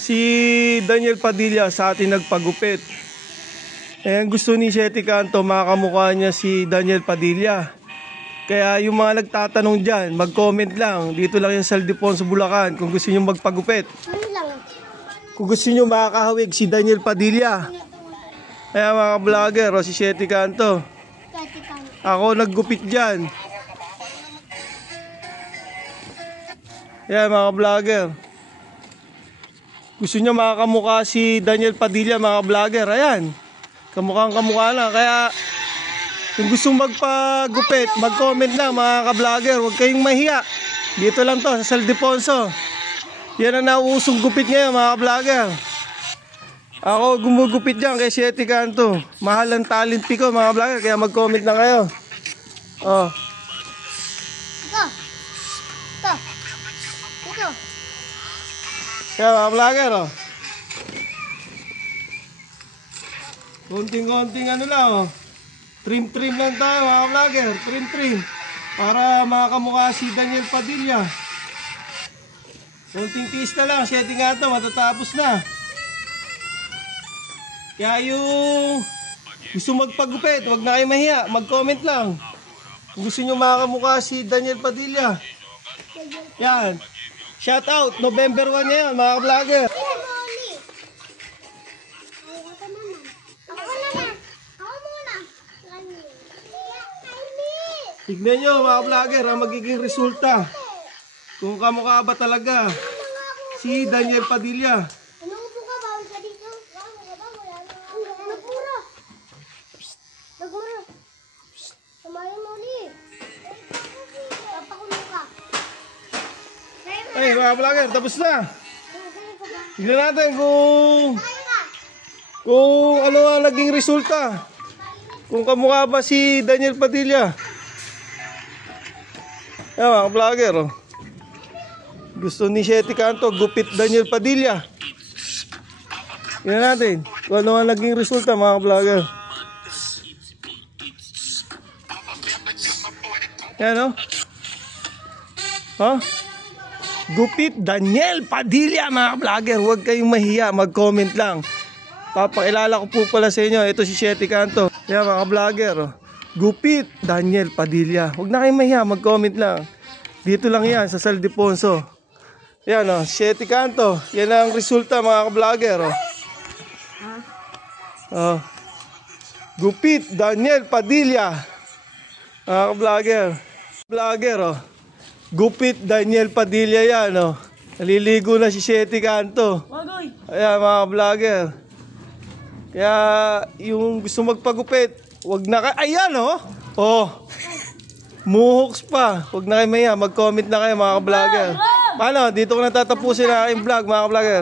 Si Daniel Padilla sa atin nagpagupit. Eh, gusto ni Shetty Canto, makakamukha niya si Daniel Padilla. Kaya yung mga nagtatanong dyan, mag-comment lang. Dito lang yung Saldiponso, Bulacan. Kung gusto nyo magpagupit. Kung gusto nyo makakahawig si Daniel Padilla. Kaya mga vlogger, o si Shetty Canto. Ako naggupit dyan. Kaya mga vlogger. Gusto nyo makakamukha si Daniel Padilla, mga vlogger. Ayan. Kamukhang kamukha na. Kaya kung gustong magpagupit, mag-comment lang mga ka-vlogger. Huwag kayong mahiya. Dito lang to sa Saldiponso. Yan ang nauusong gupit ngayon mga ka-vlogger. Ako gumugupit dyan kay Shetty Canto. Mahal ang talent ko mga vlogger. Kaya mag-comment na kayo. Oh. Ito. Kaya mga vlogger, oh. Konting-konting ano lang, oh. Trim-trim lang tayo mga vlogger. Trim-trim. Para makakamukha si Daniel Padilla. Konting tiis na lang. Shetty Canto, matatapos na. Kaya yung gusto magpagupit, huwag na kayo mahiya. Mag-comment lang. Kung gusto nyo makakamukha si Daniel Padilla. Yan. Shout out. November 1 ngayon mga vlogger. Tignan nyo mga vlogger ang magiging resulta. Kung kamukha ba talaga si Daniel Padilla. Umuupo ka, bawal ka dito. Bawal ka ba? Wala na. Nagmura. Nagmura. Samayin mo ulit. Papakulong ka. Ay mga vlogger, tapos na. Tignan natin kung ano ang naging resulta. Kung kamukha ba si Daniel Padilla. Yan mga vlogger, oh. Gusto ni Shetty Canto, gupit Daniel Padilla. Tignan natin kung ano ang naging resulta mga vlogger. Yan, oh. Huh? Gupit Daniel Padilla mga vlogger. Huwag kayong mahiya, mag-comment lang. Papakilala ko po pala sa inyo. Ito si Shetty Canto. Yan mga vlogger, oh. Gupit Daniel Padilla. Huwag na kayong mahiya, mag-comment lang. Dito lang yan sa Saldiponso. Yan, oh, Shetty Canto. Yan ang resulta mga vlogger, oh. Oh. Gupit Daniel Padilla. Mga vlogger. Vlogger, oh. Gupit Daniel Padilla yan, oh. Naliligo na si Shetty Canto. Ayan mga vlogger. Kaya yung gusto magpagupit, wag na kayo. Ayan, oh. Oh. Muhoks pa. Wag na kayo maya. Mag-comment na kayo mga vlogger. Paano? Dito ko natatapusin na aking vlog mga vlogger.